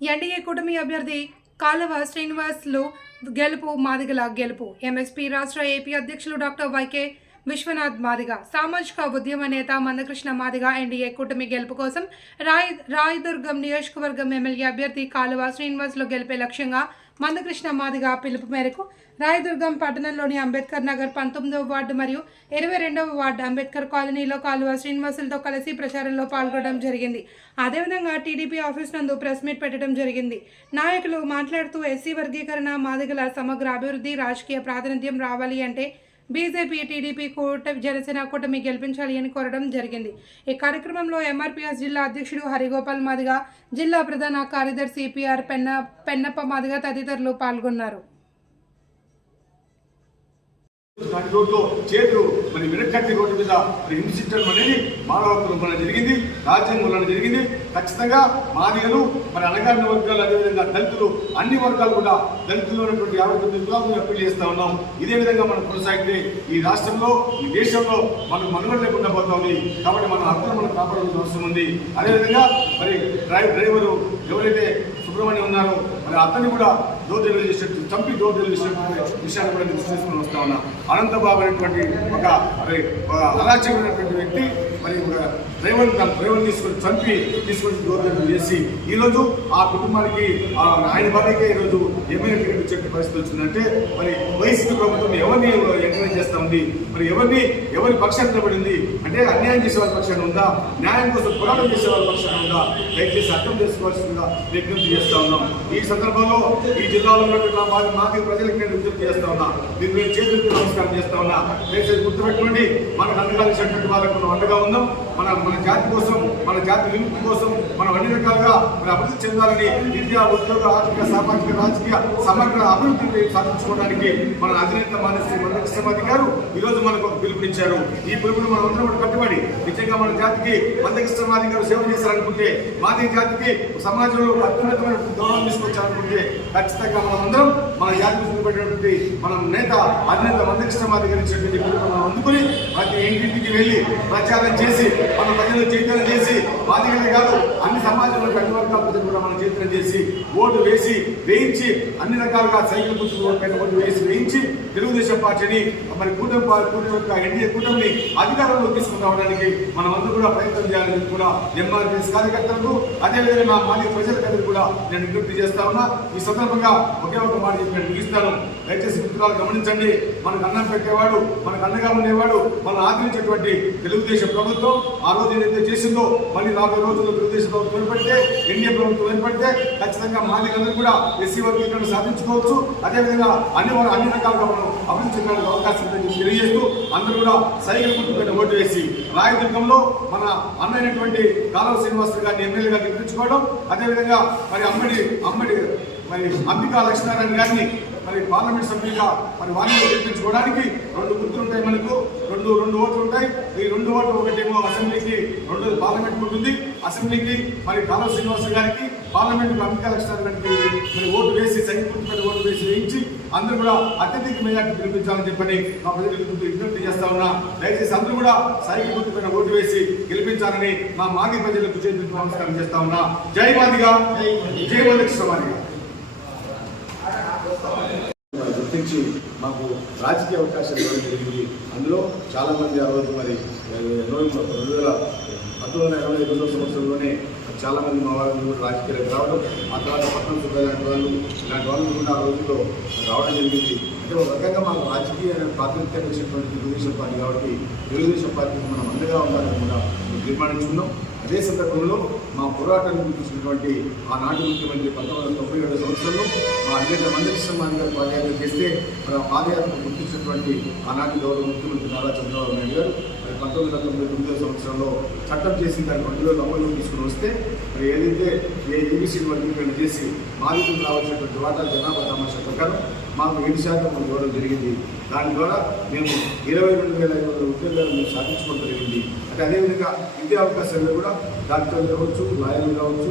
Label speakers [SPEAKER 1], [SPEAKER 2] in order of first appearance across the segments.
[SPEAKER 1] NDA కూటమి అభ్యర్థి కాలవ శ్రీనివాస్లు గెలుపు మాదిగల గెలుపు. ఎంఎస్పీ రాష్ట్ర ఏపీ అధ్యక్షులు డాక్టర్ వైకే విశ్వనాథ్ మాదిగ. సామాజిక ఉద్యమ నేత మందకృష్ణ మాదిగ ఎన్డీఏ కూటమి గెలుపు కోసం రాయ్ రాయదుర్గం నియోజకవర్గం ఎమ్మెల్యే అభ్యర్థి కాలువ శ్రీనివాసులు గెలిపే లక్ష్యంగా మందకృష్ణ మాదిగ పిలుపు మేరకు రాయదుర్గం పట్టణంలోని అంబేద్కర్ నగర్ పంతొమ్మిదవ వార్డు మరియు ఇరవై రెండవ వార్డు అంబేద్కర్ కాలనీలో కాలువ శ్రీనివాసులతో కలిసి ప్రచారంలో పాల్గొనడం జరిగింది. అదేవిధంగా టీడీపీ ఆఫీస్ నందు ప్రెస్ మీట్ పెట్టడం జరిగింది. నాయకులు మాట్లాడుతూ ఎస్సీ వర్గీకరణ మాదిగల సమగ్ర అభివృద్ధి రాజకీయ ప్రాతినిధ్యం రావాలి అంటే బీజేపీ టీడీపీ కూట జనసేన కూటమి గెలిపించాలి అని కోరడం జరిగింది. ఈ కార్యక్రమంలో ఎంఆర్పీఎస్ జిల్లా అధ్యక్షుడు హరిగోపాల్ మాదిగ జిల్లా ప్రధాన కార్యదర్శి పిఆర్ పెన్న పెన్నప్ప మాదిగ తదితరులు పాల్గొన్నారు.
[SPEAKER 2] రోడ్లో చేతులు మరి వెనకట్టి రోడ్డు మీద మరి హింసించడం అనేది మానవత్వం మన జరిగింది రాజ్యాంగం వలన జరిగింది. ఖచ్చితంగా మాదిగలు మరి అణగారిన వర్గాలు అదేవిధంగా దళితులు అన్ని వర్గాలు కూడా దళితులు ఉన్నటువంటి యాభై తొమ్మిది కులాలను అప్పీల్ చేస్తా ఉన్నాం. ఇదే విధంగా మనం కొనసాగితే ఈ రాష్ట్రంలో ఈ దేశంలో మనకు మనుగడ లేకుండా పోతుంది కాబట్టి మన హక్కులు మనం కాపాడాల్సిన అవసరం ఉంది. అదేవిధంగా మరి డ్రైవ్ డ్రైవరు ఎవరైతే సుబ్రహ్మణ్యం ఉన్నారో మరి అతన్ని కూడా డోర్ డెలివరీ చేసేట్టు చంపి డోర్ డెలివరీ చేసేటువంటి విషయాన్ని కూడా నేను తీసుకుని వస్తా ఉన్నా. అనంతబాబు అనేటువంటి ఒక మరి అరాచకమైనటువంటి వ్యక్తి మరి ఒక డ్రైవర్ డ్రైవర్ తీసుకొని చంపి తీసుకొని డోర్ డెలివరీ చేసి ఈరోజు ఆ కుటుంబానికి ఆ ఆయన భార్యకే ఈరోజు ఏమైనా టికెట్ పరిస్థితి వచ్చిందంటే మరి వైసీపీ ప్రభుత్వం ఎవరిని ఎంకరేజ్ చేస్తా ఉంది? మరి ఎవరిని ఎవరి పక్షాన్ని నిలబడింది? అంటే అన్యాయం చేసే వాళ్ళ పక్షాన్ని ఉందా? న్యాయం కోసం పోరాటం చేసే వాళ్ళ పక్షాన్ని ఉందా? దయచేసి అర్థం చేసుకోవాల్సిందిగా విజ్ఞప్తి చేస్తా ఉన్నాం. ఈ సందర్భంలో ఈ జిల్లాలో ఉన్నటువంటి మా మాకు ప్రజలకు నేను విజ్ఞప్తి చేస్తా ఉన్నా. దీన్ని నేను చేతులకు నమస్కారం చేస్తా ఉన్నా. దయచేసి గుర్తుపెట్టుకోండి మనకు అందుకాల్సినటువంటి వాళ్ళకు మనం అండగా ఉందాం మన మన జాతి కోసం మన జాతి విముక్తి కోసం మనం అన్ని రకాలుగా మన అభివృద్ధి చెందాలని విద్య ఉద్యోగ ఆర్థిక సామాజిక రాజకీయ సమగ్ర అభివృద్ధిని సాధించుకోవడానికి మన అధినేత మానసి మందకృష్ణమాది గారు ఈ రోజు మనకు ఒక పిలుపునిచ్చారు ఈ పిలుపుని మనం అందరం కూడా కట్టుబడి నిజంగా మన జాతికి మందకృష్ణమాది గారు సేవ చేశారనుకుంటే మాది జాతికి సమాజంలో అత్యున్నతమైన గౌరవం తీసుకొచ్చారనుకుంటే ఖచ్చితంగా మనం అందరం మన జాతికి చూపెట్టినటువంటి మన నేత అధినేత మందకృష్ణమాది గారి మనం అందుకుని ప్రతి ఇంటింటికి వెళ్ళి ప్రచారం చేసి మన ప్రజలు చైతన్యం చేసి మాదిగలే కాదు అన్ని సమాజంలో అన్ని వర్గాల ప్రజలు కూడా మనం చైతన్యం చేసి ఓటు వేసి వేయించి అన్ని రకాలుగా సైకిల్ పుస్తకం ఓటు వేసి వేయించి తెలుగుదేశం పార్టీని మరి కూటమి కూటమి యొక్క ఎన్డీఏ కూటమిని అధికారంలో తీసుకురావడానికి మనమందరూ కూడా ప్రయత్నం చేయాలని కూడా ఎంఆర్పీఎస్ కార్యకర్తలకు అదేవిధంగా మా మాదిగ ప్రజలకందరూ కూడా నేను విజ్ఞప్తి చేస్తా ఉన్నా ఈ సందర్భంగా ఒకే ఒక మాట చెప్పి నేను ముగిస్తాను. దయచేసి మిత్రాలు గమనించండి మనకు అన్నం పెట్టేవాడు మనకు అండగా ఉండేవాడు మనం ఆదరించేటువంటి తెలుగుదేశం ప్రభుత్వం ఆ రోజు ఏదైతే చేసిందో మళ్ళీ రాబోయే రోజుల్లో తెలుగుదేశం ప్రభుత్వం ఏర్పడితే ఎన్డీఏ ప్రభుత్వం ఏర్పడితే ఖచ్చితంగా మాదిగందరూ కూడా ఎస్సీ వర్గీకరణ సాధించుకోవచ్చు. అదేవిధంగా అన్ని అన్ని రకాలుగా మనం అభివృద్ధి చెందడానికి అవకాశం ఉందని తెలియజేస్తూ అందరూ కూడా సైకిల్ గుర్తుపైన ఓటు వేసి రాయదుర్గంలో మన అన్నైనటువంటి కాలువ శ్రీనివాసరావు గారిని ఎమ్మెల్యేగా గెలిపించుకోవడం అదేవిధంగా మరి అమ్మడి అమ్మడి మరి అంబికా లక్ష్మీనారాయణ గారిని మరి పార్లమెంట్ సభ్యులుగా మరి వారిని గెలిపించుకోవడానికి రెండు గుర్తులు ఉంటాయి మనకు. రెండు రెండు ఓట్లు ఉంటాయి. ఈ రెండు ఓట్లు ఒకటేమో అసెంబ్లీకి రెండు పార్లమెంట్ ఉంటుంది. అసెంబ్లీకి మరి కాలువ శ్రీనివాస గారికి పార్లమెంట్ అంబికా లక్ష్మీనారాయణ గారికి మరి ఓటు వేసి సైకిల్ గుర్తు మీద ఓటు వేసి వేయించి అందరూ కూడా అత్యధిక మెజార్టీ గెలిపించాలని చెప్పని మా ప్రజలకు విజ్ఞప్తి చేస్తా ఉన్నా. దయచేసి అందరూ కూడా సైకిల్ గుర్తు పైన ఓటు వేసి గెలిపించాలని మా మాది ప్రజలకు చేతులకు నమస్కారం చేస్తా ఉన్నా. జై మాదిగా. జై మందకృష్ణ మాదిగా.
[SPEAKER 3] గుర్తించి మాకు రాజకీయ అవకాశం ఇవ్వడం జరిగింది. అందులో చాలా మంది ఆ రోజు మరి రెండు వేల పంతొమ్మిది వందల ఇరవై రెండో సంవత్సరంలోనే చాలా మంది మా వాళ్ళని కూడా రాజకీయాలకు రావడం ఆ తర్వాత పట్టణ సుబ్బయ్య లాంటి వాళ్ళు ఇలాంటి వాళ్ళు కూడా ఆ రోజుల్లో రావడం జరిగింది. అంటే ఒక రకంగా మాకు రాజకీయ ప్రాతినిధ్యం వచ్చినటువంటి తెలుగుదేశం పార్టీ కాబట్టి తెలుగుదేశం పార్టీకి మనం అండగా ఉండాలని కూడా నిర్మాణించుకున్నాం. తీర్మానించుకున్నాం అదే సందర్భంలో మా పోరాటాన్ని గుర్తించినటువంటి ఆనాటి ముఖ్యమంత్రి పంతొమ్మిది వందల తొంభై ఏడు సంవత్సరంలో మా అధ్యక్ష మందకృష్ణ గారు పాదయాత్ర చేస్తే మరి ఆ పాదయాత్ర గుర్తించినటువంటి ఆనాటి గౌరవ ముఖ్యమంత్రి నారా చంద్రబాబు నాయుడు గారు పంతొమ్మిది వందల తొంభై తొమ్మిదో సంవత్సరంలో చట్టం చేసి దాన్ని రెండు రోజులు అమలు తీసుకుని వస్తే మరి ఏదైతే ఏ ఏబీసీ వర్గీకరణ చేసి బాధితులు రావాల్సినటువంటి వాటా జనాభా తమాషా ప్రకారం మాకు ఏడు శాతం మనకు ఇవ్వడం జరిగింది. దాని ద్వారా మేము ఇరవై రెండు వేల ఐదు వందల ఉద్యోగాలు మేము సాధించుకోవడం జరిగింది. అంటే అదేవిధంగా విద్యా అవకాశాల్లో కూడా డాక్టర్లు కావచ్చు లాయర్లు కావచ్చు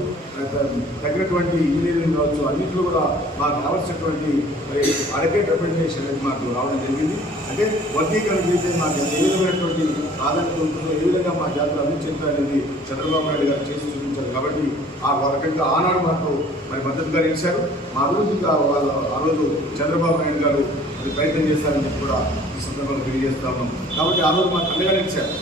[SPEAKER 3] తగినటువంటి ఇంజనీరింగ్ కావచ్చు అన్నింటిలో కూడా మాకు కావాల్సినటువంటి మరి అడకేట్ రిప్రజెంటేషన్ అనేది మాకు రావడం జరిగింది. అంటే వర్గీకరణ చేస్తే మాకు ఏ విధమైనటువంటి ప్రాధాన్యత ఉంటుందో ఏ విధంగా మా జాతర అభివృద్ధి చెందాలనేది చంద్రబాబు నాయుడు గారు చేసి చూపించారు
[SPEAKER 2] కాబట్టి ఆ రకంగా ఆనాడు మాకు మరి మద్దతుగా నిలిచారు మా అభివృద్ధి వాళ్ళ ఆ రోజు చంద్రబాబు నాయుడు గారు అది ప్రయత్నం చేస్తారని కూడా ఈ సందర్భంగా తెలియజేస్తా ఉన్నాం. కాబట్టి ఆ రోజు మాకు అండగా నిలిచారు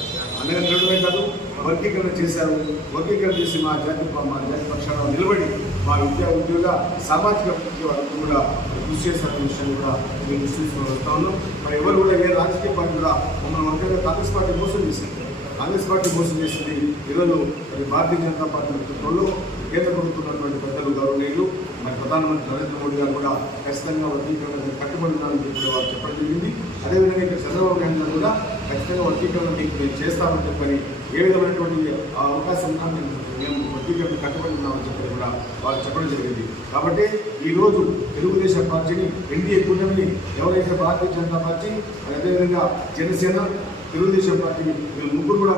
[SPEAKER 2] అండగా నిలడమే కాదు వర్గీకరణ చేశారు. వర్గీకరణ చేసి మా జాతి మా జాతి పక్షాన నిలబడి మా విద్యా ఉద్యోగ సామాజిక వరకు కూడా కృషి చేసిన విషయం కూడా మేము దృష్టి వస్తా ఉన్నాం మరి ఎవరు కూడా ఏ రాజకీయ పార్టీ కూడా మమ్మల్ని ఒంటరిగా కాంగ్రెస్ పార్టీ మోసం చేసింది. కాంగ్రెస్ పార్టీ మోసం చేసింది ఈరోజు మరి భారతీయ జనతా పార్టీ నేతృత్వంలో కేంద్ర ప్రభుత్వం పెద్దలు గౌరవనీయులు మరి ప్రధానమంత్రి నరేంద్ర మోడీ గారు కూడా ఖచ్చితంగా వర్గీకరణ కట్టుబడి ఉన్నారని చెప్పి వారు చెప్పడం జరిగింది. అదేవిధంగా ఇక్కడ చంద్రబాబు నాయుడు గారు కూడా ఖచ్చితంగా వర్గీకరణ మేము చేస్తామని చెప్పని ఏ విధమైనటువంటి ఆ అవకాశం మేము వర్గీకరణ కట్టుబడి ఉన్నామని చెప్పి కూడా వారు చెప్పడం జరిగింది. కాబట్టి ఈరోజు తెలుగుదేశం పార్టీని ఎన్డీఏ కూటమిని ఎవరైతే భారతీయ జనతా పార్టీ అదేవిధంగా జనసేన తెలుగుదేశం పార్టీ వీళ్ళు ముగ్గురు కూడా